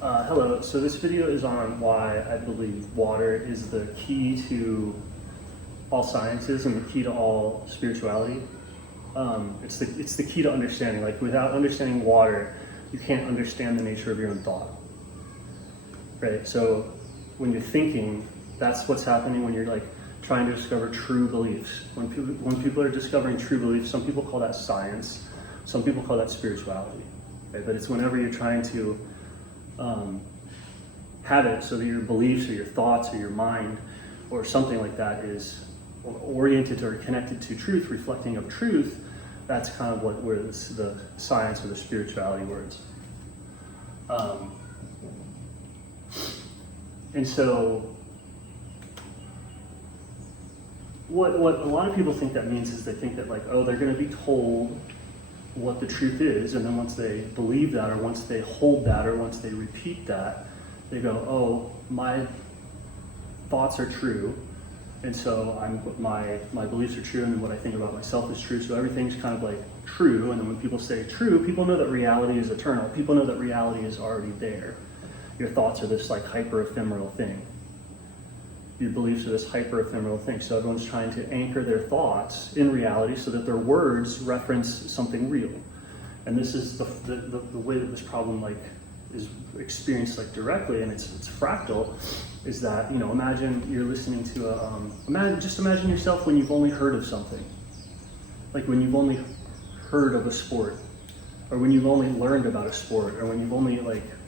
Hello, so this video is on why I believe water is the key to all sciences and the key to all spirituality. It's the key to understanding. Like, without understanding water, you can't understand the nature of your own thought, right? So when you're thinking, that's what's happening when you're like trying to discover true beliefs. When people are discovering true beliefs, some people call that science, some people call that spirituality, right? But it's whenever you're trying to have it so that your beliefs or your thoughts or your mind or something like that is oriented or connected to truth, reflecting of truth. That's kind of where the science or the spirituality words. And so what a lot of people think that means is they think that, like, oh, they're going to be told what the truth is, and then once they believe that, or once they hold that, or once they repeat that, they go, oh, my thoughts are true, and so my beliefs are true, and then what I think about myself is true, so everything's kind of like true. And then when people say true, people know that reality is eternal. People know that reality is already there. Your thoughts are this like hyper-ephemeral thing. Your beliefs are this hyper-ephemeral thing. So everyone's trying to anchor their thoughts in reality so that their words reference something real. And this is the way that this problem is experienced directly, and it's fractal, is that, imagine you're listening to imagine yourself when you've only heard of something. Like when you've only heard of a sport, or when you've only learned about a sport, or when you've only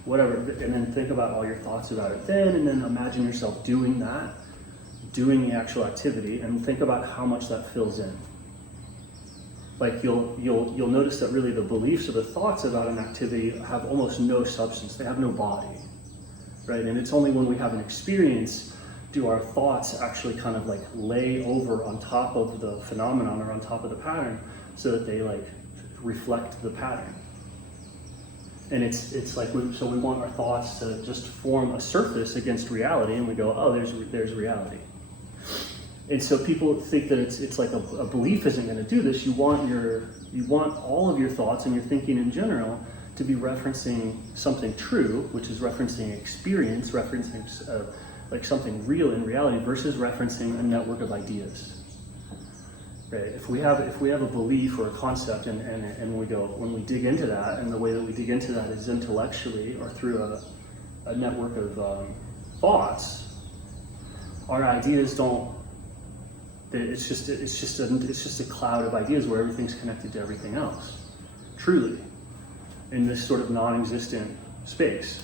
whatever, and then think about all your thoughts about it then, and then imagine yourself doing the actual activity, and think about how much that fills in. Like you'll notice that really the beliefs or the thoughts about an activity have almost no substance. They have no body, right? And it's only when we have an experience do our thoughts actually kind of lay over on top of the phenomenon or on top of the pattern, so that they reflect the pattern. And it's like, so we want our thoughts to just form a surface against reality, and we go, oh, there's reality. And so people think that it's like a belief isn't going to do this. You want all of your thoughts and your thinking in general to be referencing something true, which is referencing experience, referencing something real in reality, versus referencing a network of ideas. Right? If we have a belief or a concept, and when we dig into that, and the way that we dig into that is intellectually or through a network of thoughts, our ideas don't. It's just a cloud of ideas where everything's connected to everything else, truly, in this sort of non-existent space.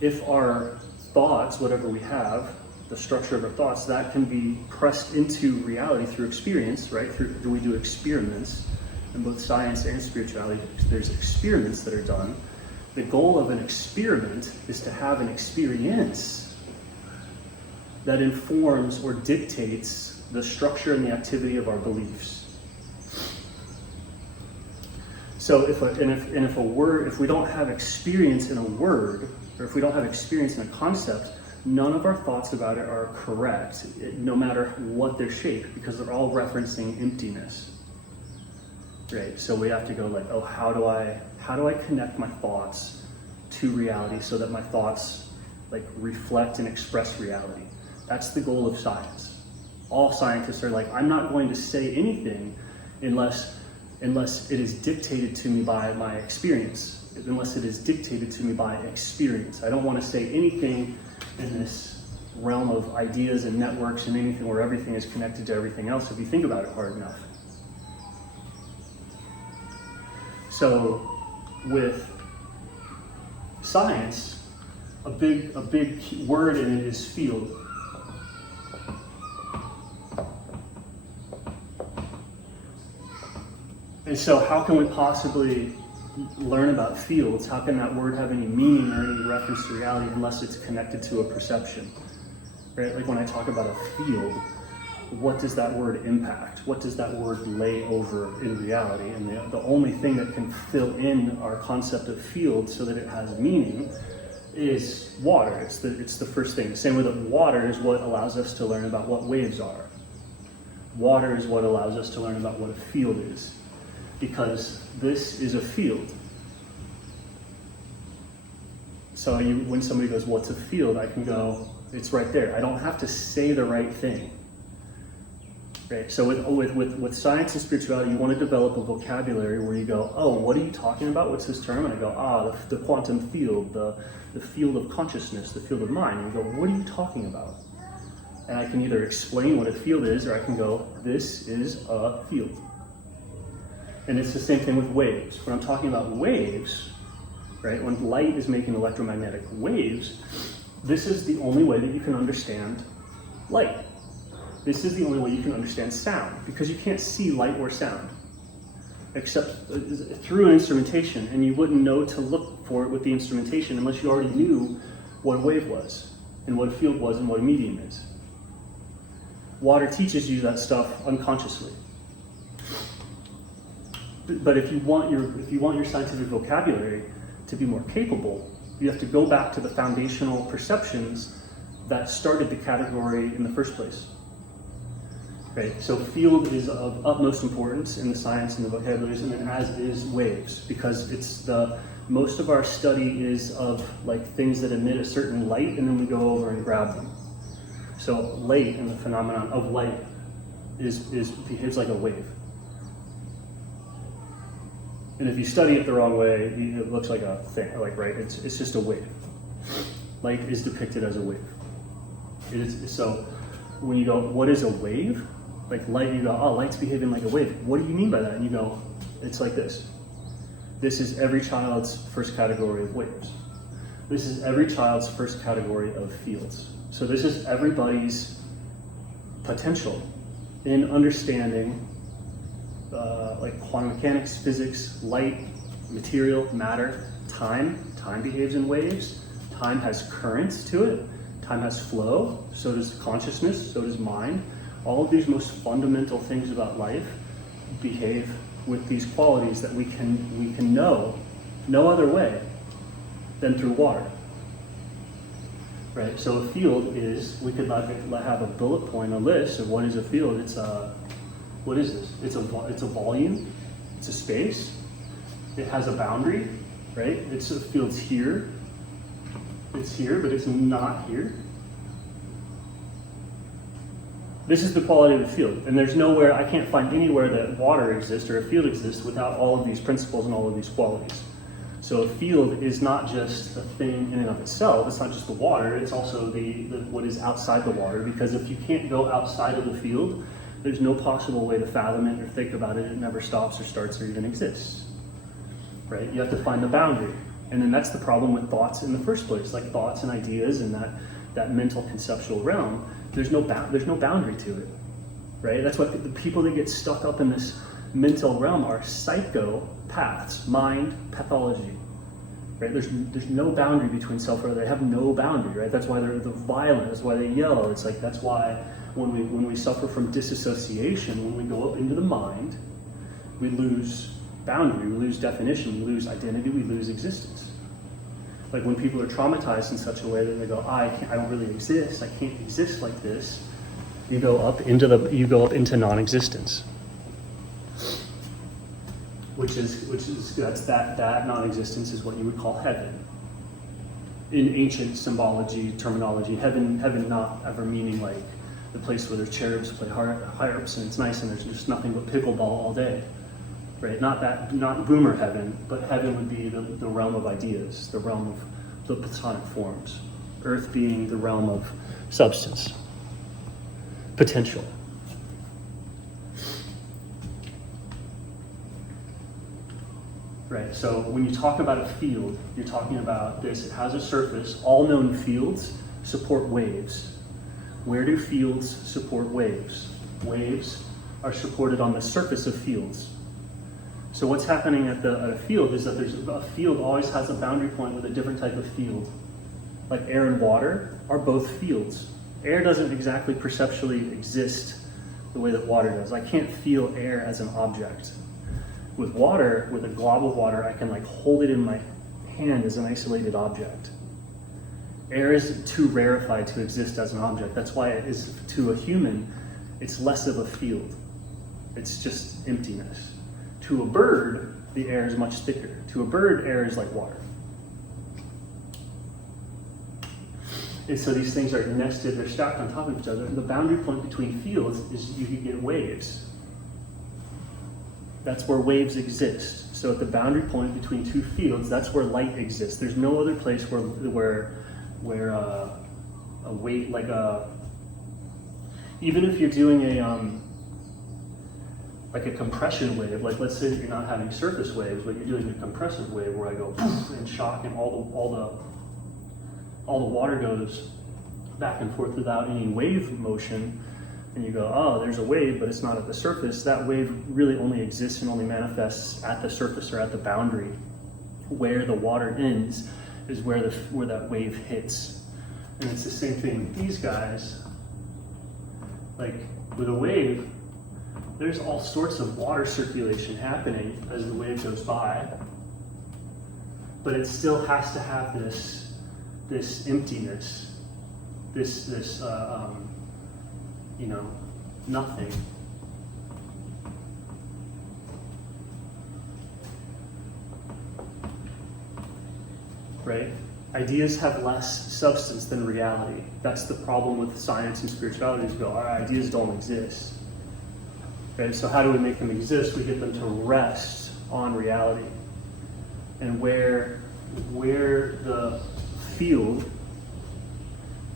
If our thoughts, whatever we have, the structure of our thoughts, that can be pressed into reality through experience, right? We do experiments in both science and spirituality. There's experiments that are done. The goal of an experiment is to have an experience that informs or dictates the structure and the activity of our beliefs. So if we don't have experience in a word, or if we don't have experience in a concept, none of our thoughts about it are correct, no matter what their shape, because they're all referencing emptiness. Right? So we have to go oh, how do I connect my thoughts to reality so that my thoughts reflect and express reality? That's the goal of science. All scientists are I'm not going to say anything unless it is dictated to me by my experience, unless it is dictated to me by experience. I don't want to say anything in this realm of ideas and networks and anything where everything is connected to everything else, if you think about it hard enough. So with science, a big word in it is field. And so how can we possibly learn about fields? How can that word have any meaning or any reference to reality unless it's connected to a perception? Right? Like when I talk about a field, what does that word impact? What does that word lay over in reality? And the only thing that can fill in our concept of field so that it has meaning is water. It's the first thing. The same way that water is what allows us to learn about what waves are. Water is what allows us to learn about what a field is, because this is a field. So when somebody goes, what's a field? I can go, it's right there. I don't have to say the right thing. Right? So with science and spirituality, you want to develop a vocabulary where you go, oh, what are you talking about? What's this term? And I go, the quantum field, the field of consciousness, the field of mind. And you go, what are you talking about? And I can either explain what a field is, or I can go, this is a field. And it's the same thing with waves. When I'm talking about waves, right, when light is making electromagnetic waves, this is the only way that you can understand light. This is the only way you can understand sound, because you can't see light or sound except through an instrumentation, and you wouldn't know to look for it with the instrumentation unless you already knew what a wave was and what a field was and what a medium is. Water teaches you that stuff unconsciously. But if you want your scientific vocabulary to be more capable, you have to go back to the foundational perceptions that started the category in the first place. Right? So field is of utmost importance in the science and the vocabularies, and as is waves, because it's most of our study is of like things that emit a certain light, and then we go over and grab them. So light and the phenomenon of light behaves like a wave. And if you study it the wrong way, it looks like a thing, right? It's just a wave. Light is depicted as a wave. It is, so when you go, what is a wave? Like light, you go, oh, light's behaving like a wave. What do you mean by that? And you go, it's like this. This is every child's first category of waves. This is every child's first category of fields. So this is everybody's potential in understanding like quantum mechanics, physics, light, material, matter, time. Time behaves in waves. Time has currents to it. Time has flow. So does consciousness. So does mind. All of these most fundamental things about life behave with these qualities that we can know no other way than through water. Right? So a field is, we could have a bullet point, a list of what is a field. It's what is this? It's a volume, it's a space, it has a boundary, right? It's a field's here, it's here, but it's not here. This is the quality of the field, and there's nowhere, I can't find anywhere that water exists or a field exists without all of these principles and all of these qualities. So a field is not just a thing in and of itself, it's not just the water, it's also what is outside the water, because if you can't go outside of the field, there's no possible way to fathom it or think about it. It never stops or starts or even exists, right? You have to find the boundary. And then that's the problem with thoughts in the first place, like thoughts and ideas and that mental conceptual realm. There's no boundary to it, right? That's what the people that get stuck up in this mental realm are psychopaths, mind pathology, right? There's no boundary between self and other. They have no boundary, right? That's why they're violent. That's why they yell. It's like, that's why when we suffer from disassociation, when we go up into the mind, we lose boundary, we lose definition, we lose identity, we lose existence. Like when people are traumatized in such a way that they go, I don't really exist, I can't exist like this, you go up into non-existence. That non-existence is what you would call heaven. In ancient symbology, terminology, heaven not ever meaning like the place where there's cherubs play harps and it's nice and there's just nothing but pickleball all day, right? Not boomer heaven, but heaven would be the realm of ideas, the realm of the platonic forms. Earth being the realm of substance, potential. Right, so when you talk about a field, you're talking about this. It has a surface. All known fields support waves. Where do fields support waves? Waves are supported on the surface of fields. So what's happening at a field is that a field always has a boundary point with a different type of field. Like air and water are both fields. Air doesn't exactly perceptually exist the way that water does. I can't feel air as an object. With water, with a glob of water, I can like hold it in my hand as an isolated object. Air is too rarefied to exist as an object. That's why it is, to a human, it's less of a field. It's just emptiness. To a bird, the air is much thicker. To a bird, air is like water. And so these things are nested, they're stacked on top of each other. And the boundary point between fields is you can get waves. That's where waves exist. So at the boundary point between two fields, that's where light exists. There's no other place where a wave, like even if you're doing like a compression wave, like let's say that you're not having surface waves, but you're doing a compressive wave where I go poof and shock and all the water goes back and forth without any wave motion, and you go, oh, there's a wave, but it's not at the surface. That wave really only exists and only manifests at the surface or at the boundary. Where the water ends is where that wave hits. And it's the same thing with these guys. Like with a wave, there's all sorts of water circulation happening as the wave goes by, but it still has to have this emptiness, this nothing. Right? Ideas have less substance than reality. That's the problem with science and spirituality, is our ideas don't exist. Okay, so how do we make them exist? We get them to rest on reality. And where the field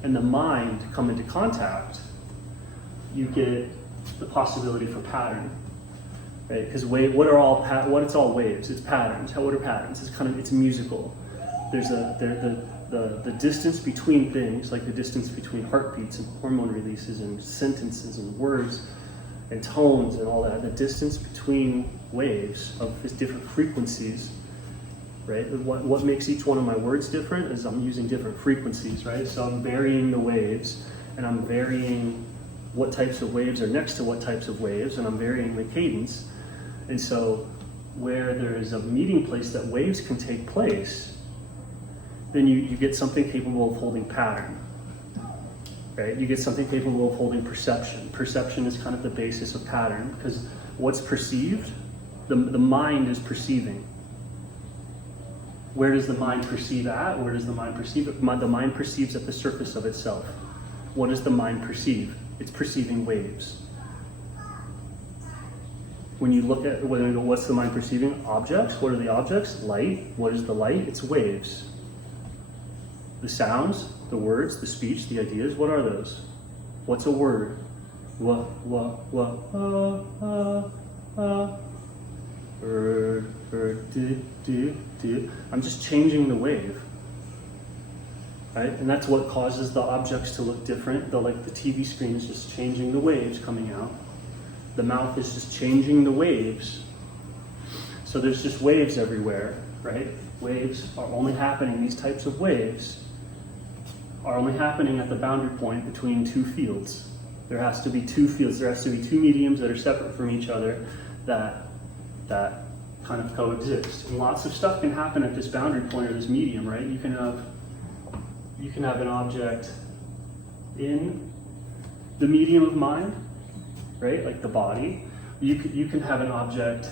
and the mind come into contact, you get the possibility for pattern. Right? Because it's all waves? It's patterns. What are patterns? It's musical. There's the distance between things, like the distance between heartbeats and hormone releases and sentences and words and tones and all that. The distance between waves of different frequencies, right? What makes each one of my words different is I'm using different frequencies, right? So I'm varying the waves, and I'm varying what types of waves are next to what types of waves, and I'm varying the cadence. And so where there is a meeting place that waves can take place, then you get something capable of holding pattern, right? You get something capable of holding perception. Perception is kind of the basis of pattern, because what's perceived, the mind is perceiving. Where does the mind perceive at? Where does the mind perceive? The mind perceives at the surface of itself. What does the mind perceive? It's perceiving waves. When you look at what's the mind perceiving? Objects. What are the objects? Light. What is the light? It's waves. The sounds, the words, the speech, the ideas, what are those? What's a word? Do. I'm just changing the wave, right? And that's what causes the objects to look different. The TV screen is just changing the waves coming out. The mouth is just changing the waves. So there's just waves everywhere, right? Waves are only happening, these types of waves are only happening at the boundary point between two fields. There has to be two fields, there has to be two mediums that are separate from each other that kind of coexist. And lots of stuff can happen at this boundary point or this medium, right? You can have an object in the medium of mind, right? Like the body. You can have an object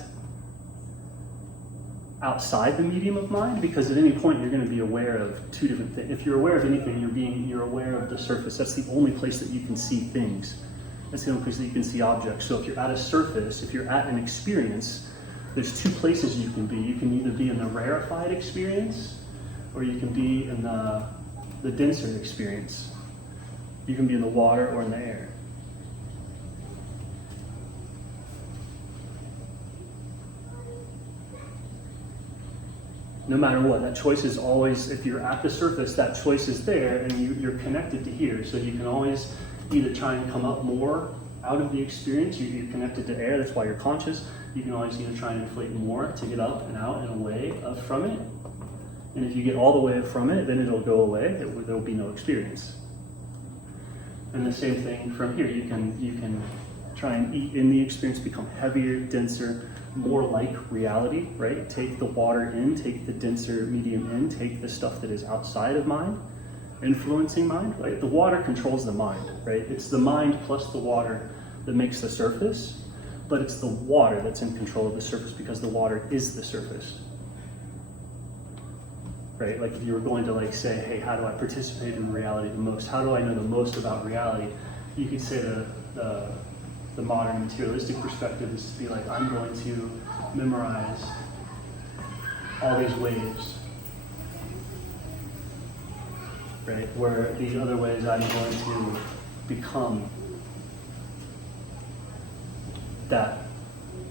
outside the medium of mind, because at any point you're going to be aware of two different things. If you're aware of anything, you're aware of the surface. That's the only place that you can see things. That's the only place that you can see objects. So if you're at a surface, if you're at an experience, there's two places you can be. You can either be in the rarefied experience, or you can be in the denser experience. You can be in the water or in the air. No matter what, that choice is always, if you're at the surface, that choice is there, and you're connected to here. So you can always either try and come up more out of the experience. You're connected to air, that's why you're conscious. You can always either try and inflate more to get up and out and away from it. And if you get all the way from it, then it'll go away. There will be no experience. And the same thing from here. You can try and eat in the experience, become heavier, denser, more like reality, right? Take the water in, take the denser medium in, take the stuff that is outside of mind, influencing mind, right? The water controls the mind, right? It's the mind plus the water that makes the surface, but it's the water that's in control of the surface, because the water is the surface. right? Like if you were going to like say, hey, how do I participate in reality the most? How do I know the most about reality? You could say the modern materialistic perspective is to be like, I'm going to memorize all these waves, right? Where the other ways I'm going to become that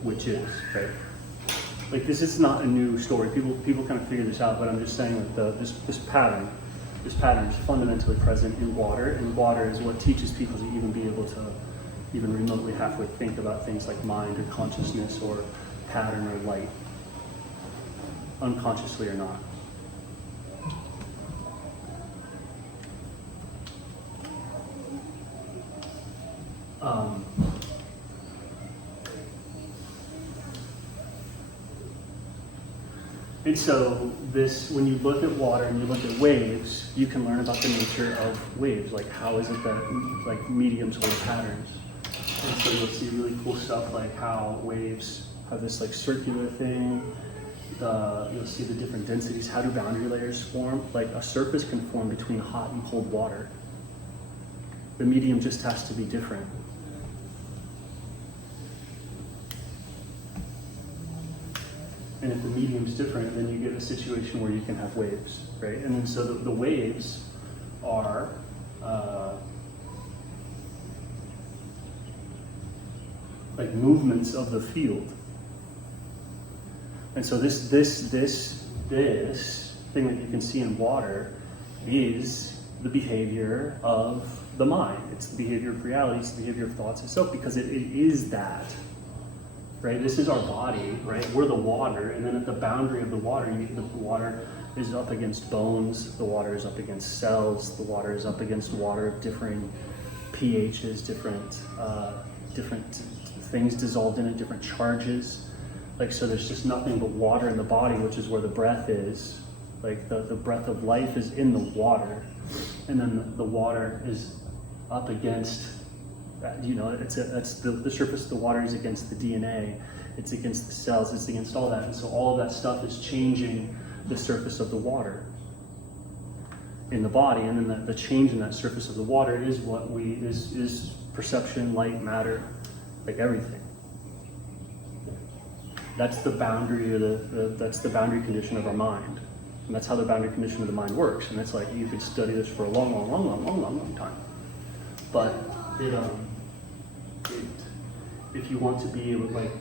which is, right? Like this is not a new story. People kind of figure this out, but I'm just saying that this pattern is fundamentally present in water, and water is what teaches people to even be able to even remotely halfway think about things like mind or consciousness or pattern or light, unconsciously or not. And so this, when you look at water and you look at waves, you can learn about the nature of waves. Like how is it that like mediums hold patterns? And so you'll see really cool stuff like how waves have this like circular thing. You'll see the different densities. How do boundary layers form? Like a surface can form between hot and cold water. The medium just has to be different. And if the medium's different, then you get a situation where you can have waves, right? And then so the waves are like movements of the field. And so this thing that you can see in water is the behavior of the mind. It's the behavior of reality. It's the behavior of thoughts itself, because it is that. Right, this is our body, right? We're the water, and then at the boundary of the water, the water is up against bones, the water is up against cells, the water is up against water of differing pHs, different things dissolved in it, different charges. Like, so there's just nothing but water in the body, which is where the breath is. Like the breath of life is in the water, and then the water is up against, you know, it's the surface of the water is against the DNA, it's against the cells, it's against all that, and so all of that stuff is changing the surface of the water in the body, and then the change in that surface of the water is what is perception, light, matter, like everything. That's the boundary, or that's the boundary condition of our mind, and that's how the boundary condition of the mind works. And it's like you could study this for a long time, but if you want to be able, like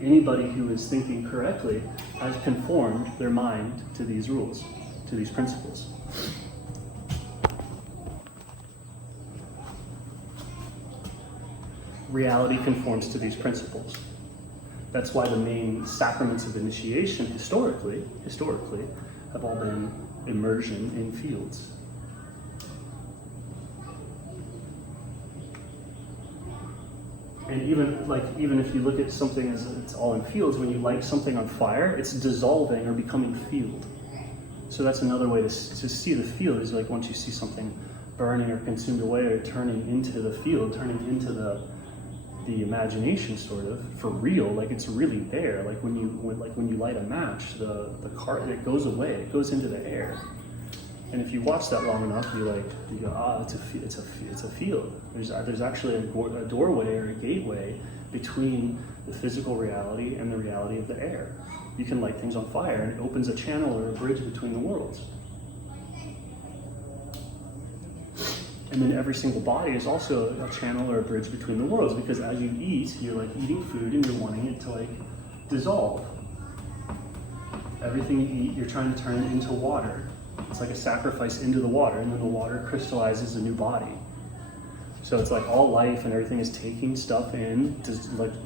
anybody who is thinking correctly has conformed their mind to these rules, to these principles. Reality conforms to these principles. That's why the main sacraments of initiation historically have all been immersion in fields. And even if you look at something as it's all in fields, when you light something on fire, it's dissolving or becoming field. So that's another way to see the field, is like once you see something burning or consumed away or turning into the field, turning into the imagination, sort of, for real, like it's really there. Like when you light a match, the it goes away, it goes into the air. And if you watch that long enough, you go, it's a field. There's actually a doorway or a gateway between the physical reality and the reality of the air. You can light things on fire, and it opens a channel or a bridge between the worlds. And then every single body is also a channel or a bridge between the worlds, because as you eat, you're like eating food and you're wanting it to like dissolve. Everything you eat, you're trying to turn it into water. It's like a sacrifice into the water, and then the water crystallizes a new body. So it's like all life and everything is taking stuff in,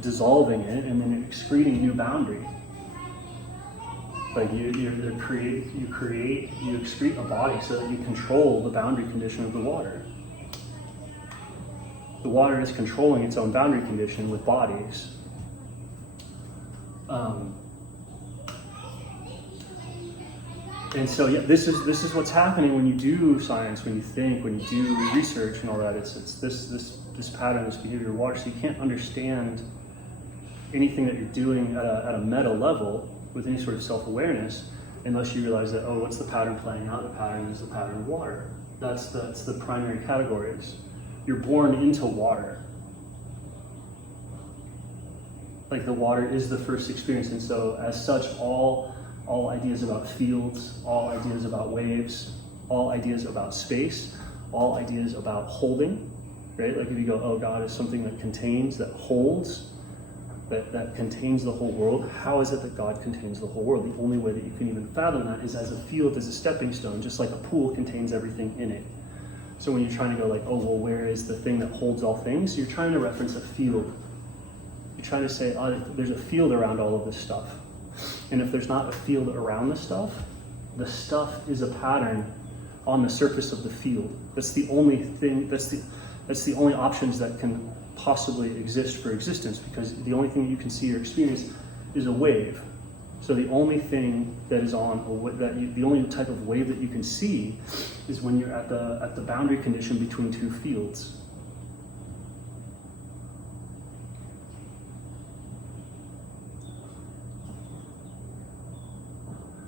dissolving it, and then excreting new boundary. Like you excrete a body so that you control the boundary condition of the water. The water is controlling its own boundary condition with bodies. And so, yeah, this is what's happening when you do science, when you think, when you do research and all that. It's this pattern, this behavior of water. So you can't understand anything that you're doing at a meta level with any sort of self-awareness unless you realize that, oh, what's the pattern playing out? The pattern is the pattern of water. That's the primary categories. You're born into water. Like the water is the first experience, and so as such, all ideas about fields, all ideas about waves, all ideas about space, all ideas about holding, right? Like if you go, oh, God is something that contains, that holds, that contains the whole world. How is it that God contains the whole world? The only way that you can even fathom that is as a field, as a stepping stone, just like a pool contains everything in it. So when you're trying to go like, oh, well, where is the thing that holds all things? You're trying to reference a field. You're trying to say, oh, there's a field around all of this stuff. And if there's not a field around the stuff is a pattern on the surface of the field. That's the only thing, that's the only options that can possibly exist for existence, because the only thing you can see or experience is a wave. So the only thing that is on the only type of wave that you can see is when you're at the boundary condition between two fields.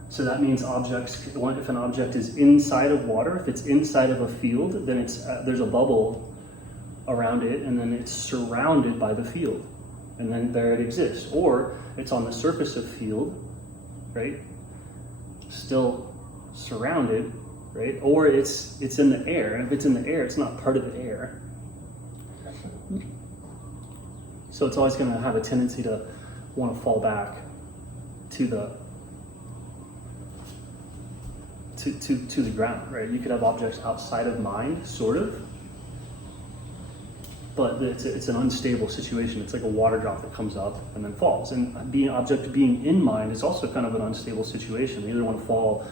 So that means objects, if an object is inside of water, if it's inside of a field, then there's a bubble around it, and then it's surrounded by the field, and then there it exists. Or it's on the surface of field, right? Still surrounded, right? Or it's in the air, and if it's in the air, it's not part of the air. So it's always going to have a tendency to want to fall back to the ground, right? You could have objects outside of mind, sort of, but it's an unstable situation. It's like a water drop that comes up and then falls. And being in mind is also kind of an unstable situation. You either want to fall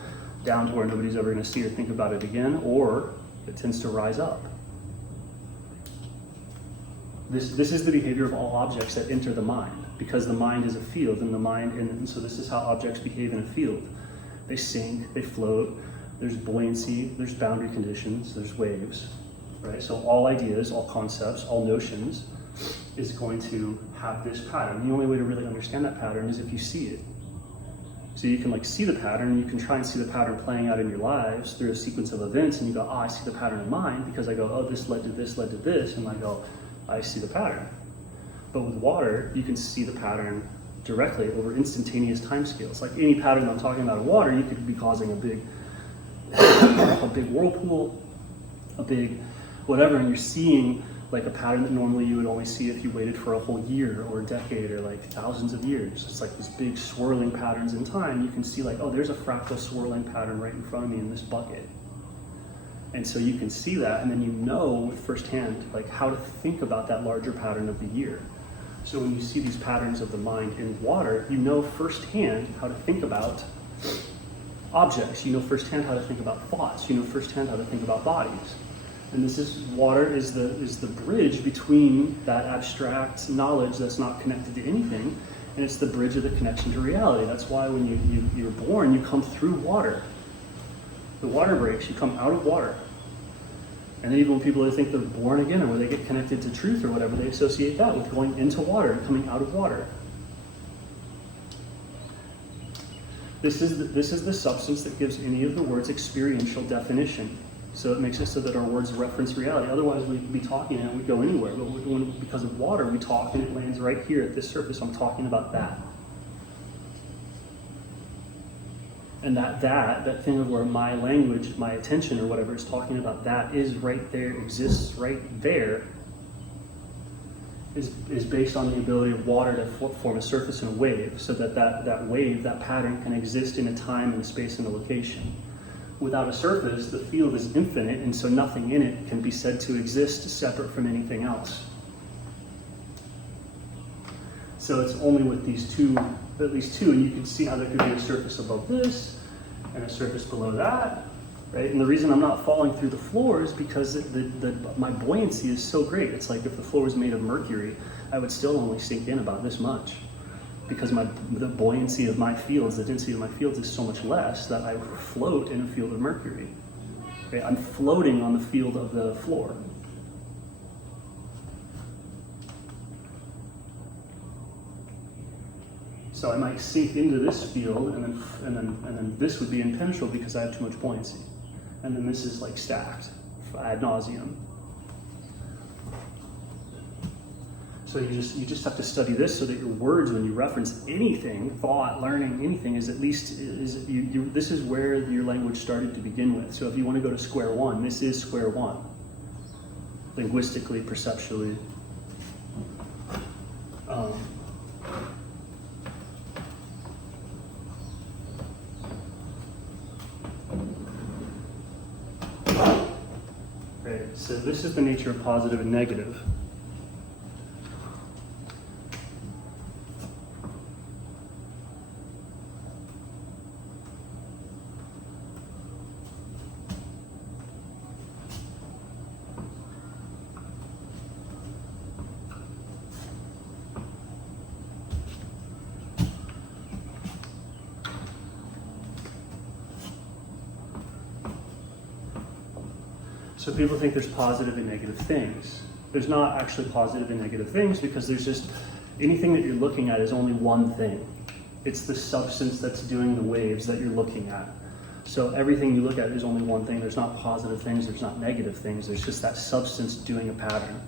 down to where nobody's ever going to see or think about it again, or it tends to rise up. This is the behavior of all objects that enter the mind, because the mind is a field, and so this is how objects behave in a field. They sink, they float, there's buoyancy, there's boundary conditions, there's waves, right? So all ideas, all concepts, all notions is going to have this pattern. The only way to really understand that pattern is if you see it. So you can like see the pattern, and you can try and see the pattern playing out in your lives through a sequence of events, and you go, oh, I see the pattern in mine, because I go, oh, this led to this, led to this, and I go, I see the pattern. But with water, you can see the pattern directly over instantaneous time scales. Like any pattern I'm talking about in water, you could be causing a big whirlpool, a big whatever, and you're seeing like a pattern that normally you would only see if you waited for a whole year or a decade or like thousands of years. It's like these big swirling patterns in time. You can see like, oh, there's a fractal swirling pattern right in front of me in this bucket. And so you can see that, and then you know firsthand like how to think about that larger pattern of the year. So when you see these patterns of the mind in water, you know firsthand how to think about objects. You know firsthand how to think about thoughts. You know firsthand how to think about bodies. And water is the bridge between that abstract knowledge that's not connected to anything, and it's the bridge of the connection to reality. That's why when you're born, you come through water. The water breaks, you come out of water. And then even when people think they're born again, or where they get connected to truth or whatever, they associate that with going into water and coming out of water. This is the substance that gives any of the words experiential definition. So it makes it so that our words reference reality. Otherwise, we'd be talking and we'd go anywhere. But because of water, we talk and it lands right here at this surface. I'm talking about that. And that thing of where my language, my attention or whatever is talking about, that is right there, exists right there, is based on the ability of water to form a surface and a wave, so that wave, that pattern can exist in a time and a space and a location. Without a surface, the field is infinite, and so nothing in it can be said to exist separate from anything else. So it's only with these two, at least two, and you can see how there could be a surface above this and a surface below that, right? And the reason I'm not falling through the floor is because my buoyancy is so great. It's like if the floor was made of mercury, I would still only sink in about this much, because the buoyancy of my fields, the density of my fields is so much less that I float in a field of mercury. Okay? I'm floating on the field of the floor. So I might sink into this field, and then this would be impenetrable because I have too much buoyancy. And then this is like stacked ad nauseum. So you just have to study this so that your words, when you reference anything, thought, learning, anything, is at least this is where your language started to begin with. So if you want to go to square one, this is square one, linguistically, perceptually. Right. So this is the nature of positive and negative. So people think there's positive and negative things. There's not actually positive and negative things because there's just, anything that you're looking at is only one thing. It's the substance that's doing the waves that you're looking at. So everything you look at is only one thing. There's not positive things, there's not negative things. There's just that substance doing a pattern.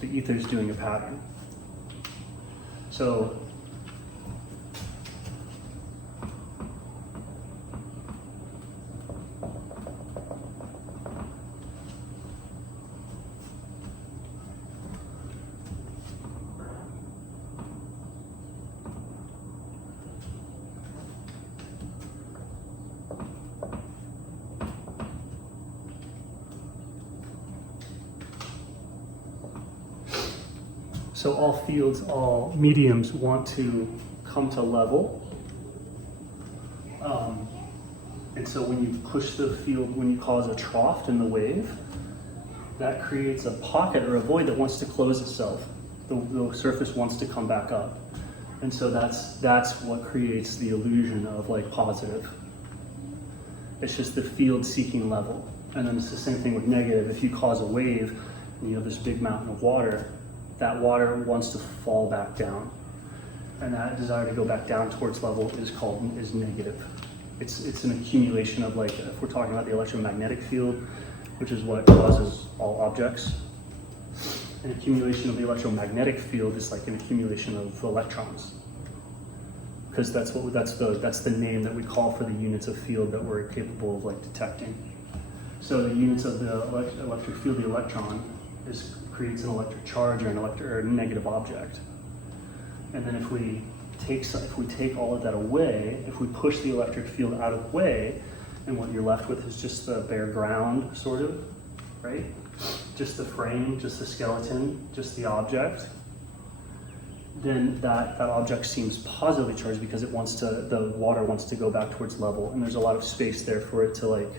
The ether is doing a pattern. So all fields, all mediums want to come to level. And so when you push the field, when you cause a trough in the wave, that creates a pocket or a void that wants to close itself. The surface wants to come back up. And so that's what creates the illusion of like positive. It's just the field seeking level. And then it's the same thing with negative. If you cause a wave and you have this big mountain of water, that water wants to fall back down. And that desire to go back down towards level is negative. It's an accumulation of, like, if we're talking about the electromagnetic field, which is what causes all objects, an accumulation of the electromagnetic field is like an accumulation of electrons. Because that's the name that we call for the units of field that we're capable of like detecting. So the units of the electric field, the electron, creates an electric charge or a negative object. And then if we take all of that away, if we push the electric field out of the way, and what you're left with is just the bare ground, sort of, right? Just the frame, just the skeleton, just the object, then that object seems positively charged because the water wants to go back towards level, and there's a lot of space there for it to like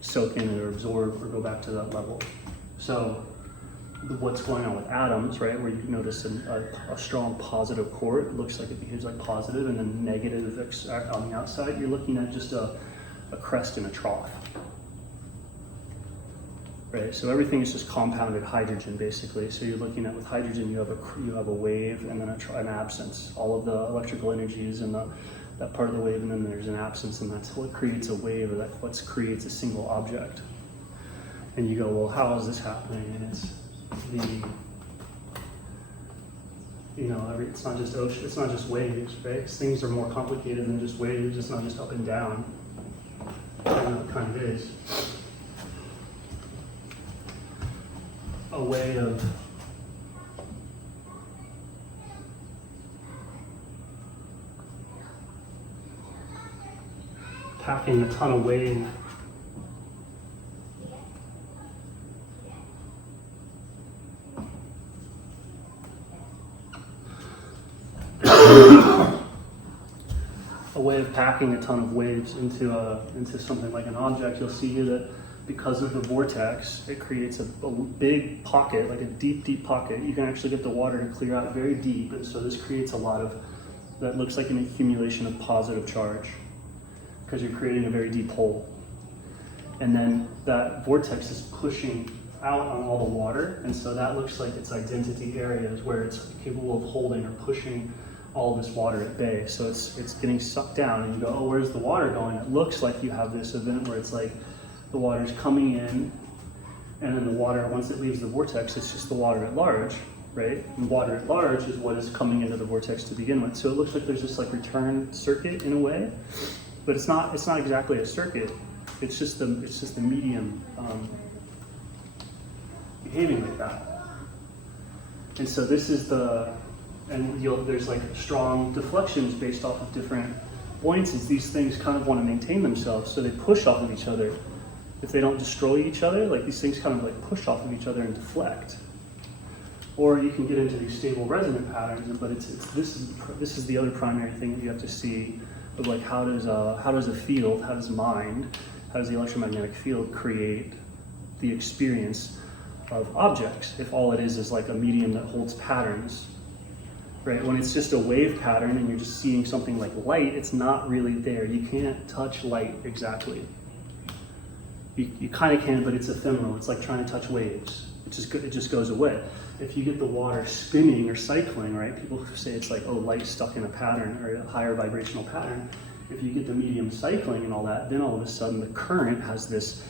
soak in or absorb or go back to that level. So what's going on with atoms, right, where you notice a strong positive core, it looks like it behaves like positive, and then negative on the outside, you're looking at just a crest and a trough. Right, so everything is just compounded hydrogen, basically. So you're looking at, with hydrogen, you have a wave and then an absence. All of the electrical energy is in that part of the wave, and then there's an absence, and that's what creates a wave, or that's what creates a single object. And you go, well, how is this happening? And it's it's not just ocean, it's not just waves, right? Things are more complicated than just waves. It's not just up and down. It kind of is. A way of packing a ton of wave waves into something like an object. You'll see here that because of the vortex, it creates a big pocket, like a deep pocket. You can actually get the water to clear out very deep, and so this creates a lot of, that looks like an accumulation of positive charge, because you're creating a very deep hole. And then that vortex is pushing out on all the water, and so that looks like its identity areas where it's capable of holding or pushing all this water at bay. So it's getting sucked down, and you go, oh, where's the water going? It looks like you have this event where it's like the water's coming in, and then the water, once it leaves the vortex, it's just the water at large, right? And water at large is what is coming into the vortex to begin with. So it looks like there's this like return circuit in a way, but it's not exactly a circuit. It's just the medium behaving like that. And so this is there's like strong deflections based off of different buoyancies. These things kind of want to maintain themselves, so they push off of each other. If they don't destroy each other, like these things kind of like push off of each other and deflect. Or you can get into these stable resonant patterns, but this is the other primary thing that you have to see of like how does a field, how does the electromagnetic field create the experience of objects if all it is like a medium that holds patterns, right? When it's just a wave pattern and you're just seeing something like light, it's not really there. You can't touch light exactly. You kind of can, but it's ephemeral. It's like trying to touch waves. It just goes away. If you get the water spinning or cycling, right? People say it's like, oh, light stuck in a pattern or a higher vibrational pattern. If you get the medium cycling and all that, then all of a sudden the current has this,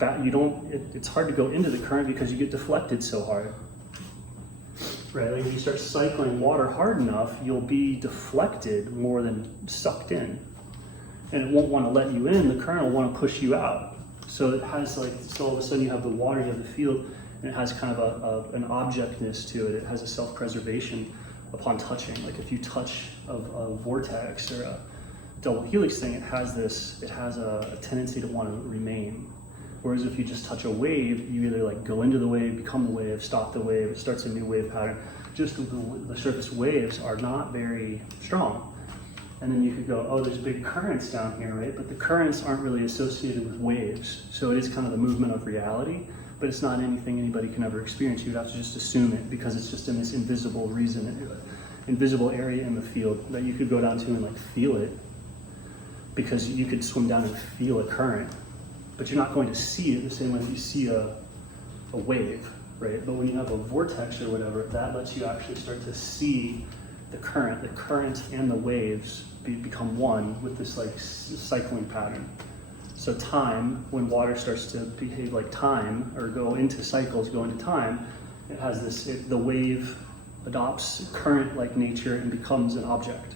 it's hard to go into the current because you get deflected so hard, right? Like if you start cycling water hard enough, you'll be deflected more than sucked in. And it won't want to let you in, the current will want to push you out. So it has like, so all of a sudden you have the water, you have the field, and it has kind of an objectness to it. It has a self-preservation upon touching. Like if you touch a vortex or a double helix thing, it has a tendency to want to remain. Whereas if you just touch a wave, you either like go into the wave, become the wave, stop the wave, it starts a new wave pattern. Just the surface waves are not very strong. And then you could go, oh, there's big currents down here, right? But the currents aren't really associated with waves. So it is kind of the movement of reality, but it's not anything anybody can ever experience. You'd have to just assume it because it's just in this invisible area in the field that you could go down to and like feel it, because you could swim down and feel a current, but you're not going to see it the same way that you see a wave, right? But when you have a vortex or whatever, that lets you actually start to see the current and the waves become one with this like cycling pattern. So time, when water starts to behave like time or go into cycles, go into time, it has this, the wave adopts current-like nature and becomes an object.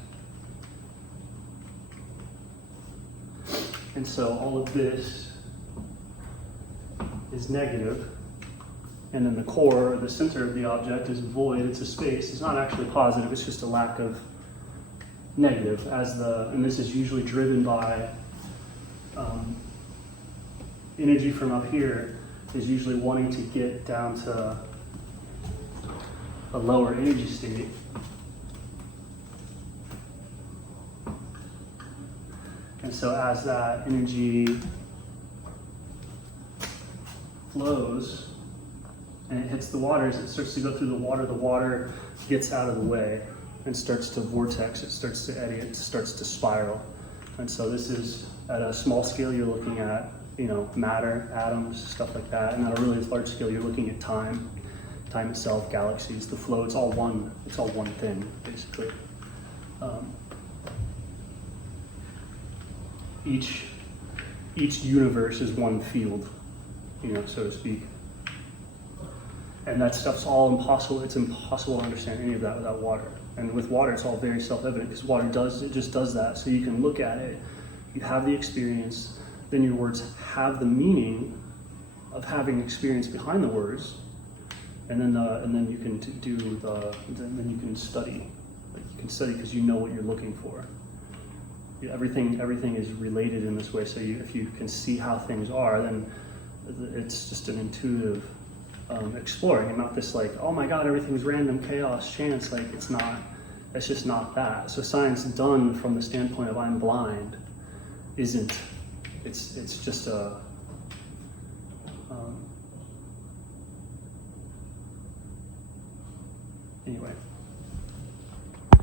And so all of this is negative. And then the core, or the center of the object, is void, it's a space. It's not actually positive, it's just a lack of negative. And this is usually driven by energy from up here is usually wanting to get down to a lower energy state. And so as that energy flows, and it hits the water, as it starts to go through the water gets out of the way and starts to vortex, it starts to eddy, it starts to spiral. And so this is, at a small scale, you're looking at, matter, atoms, stuff like that. And at a really large scale, you're looking at time itself, galaxies, the flow, it's all one thing, basically. Each universe is one field, so to speak. And that stuff's all impossible. It's impossible to understand any of that without water. And with water, it's all very self-evident because water just does that. So you can look at it, you have the experience, then your words have the meaning of having experience behind the words, and then you can then you can study. Like you can study because you know what you're looking for. Everything is related in this way. So if you can see how things are, then it's just an intuitive exploring, and not this like, oh my God, everything's random, chaos, chance. Like it's just not that. So science done from the standpoint of I'm blind isn't. It's just